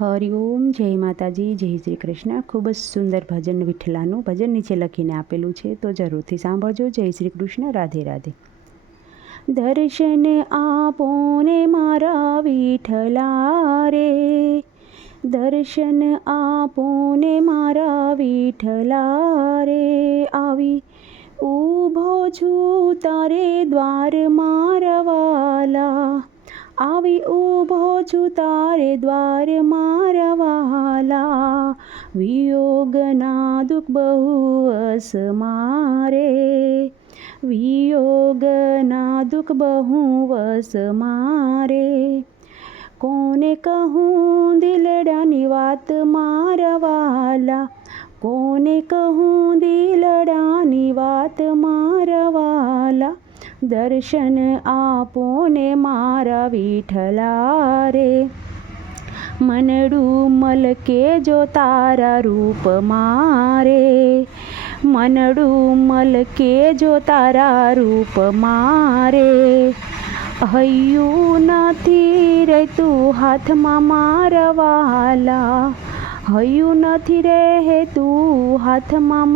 હરિઓમ જય માતાજી, જય શ્રી કૃષ્ણ. ખૂબ જ સુંદર ભજન વિઠ્ઠલાનું ભજન નીચે લખીને આપેલું છે, તો જરૂરથી સાંભળજો. જય શ્રી કૃષ્ણ, રાધે રાધે. દર્શન આપોને મારા વિઠ્ઠલા રે. દર્શન આપોને મારા વિઠ્ઠલા રે. આવી ઊભો છું તારે દ્વાર મારવાલા. આવી ઊભો છું તારે દ્વાર મારવાલા વિયોગના દુઃખ બહુ અસ મારે. વિયોગના દુઃખ બહુ વસ મારે. કોને કહું દિલડાની વાત મારવાલા કોને કહું દિલડાની વાત મારવાલા દર્શન આપોને મારા વિઠલા રે મનડું મલકે જો તારા રૂપ મારે. મનડું મલકે જો તારા રૂપ મારે. હૈયું નથી રહેતું હાથમાં મારવાલા હૈયું નથી રે તું હાથમાં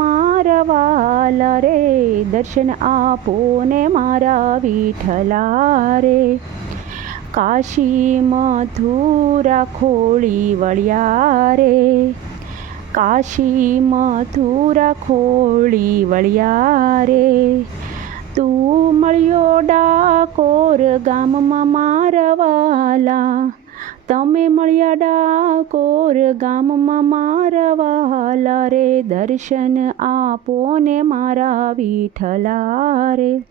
મારવાલા રે દર્શન આપો ને મારા વિઠ્ઠલા રે કાશી મથુરા ખોળી વળ્યા રે કાશી મથુરા ખોળી વળ્યા રે તું મળ્યો ડાકોર ગામમાં મારવાલા તમે મળ્યા ડાકોર ગામમાં મારવાલા રે દર્શન આપો ને મારા વિઠલા રે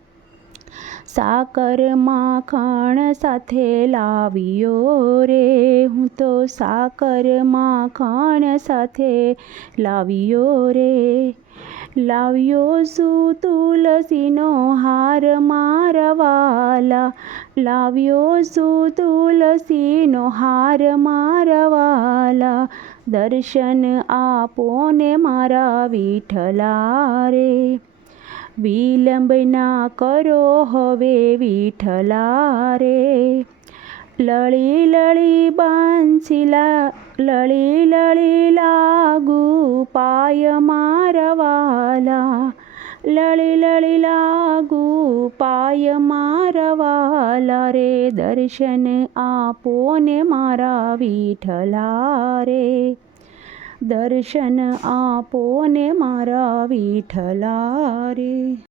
સાકર માખણ સાથે લાવ્યો રે. હું તો સાકર માખણ સાથે લાવ્યો રે. લાવ્યો શું તુલસીનો હાર મારવાલા લાવ્યો શું તુલસીનો હાર મારવાલા દર્શન આપો ને મારા વિઠલા રે વિલંબ ના કરો હવે વિઠલા રે લળી લળી બાંસીલા લળી લળી લાગુ પાય મારવાલા લળી લળી લાગુ પાય મારવાલા રે દર્શન આપો ને મારા વિઠલા રે દર્શન આપો ને મારા વિઠલા રે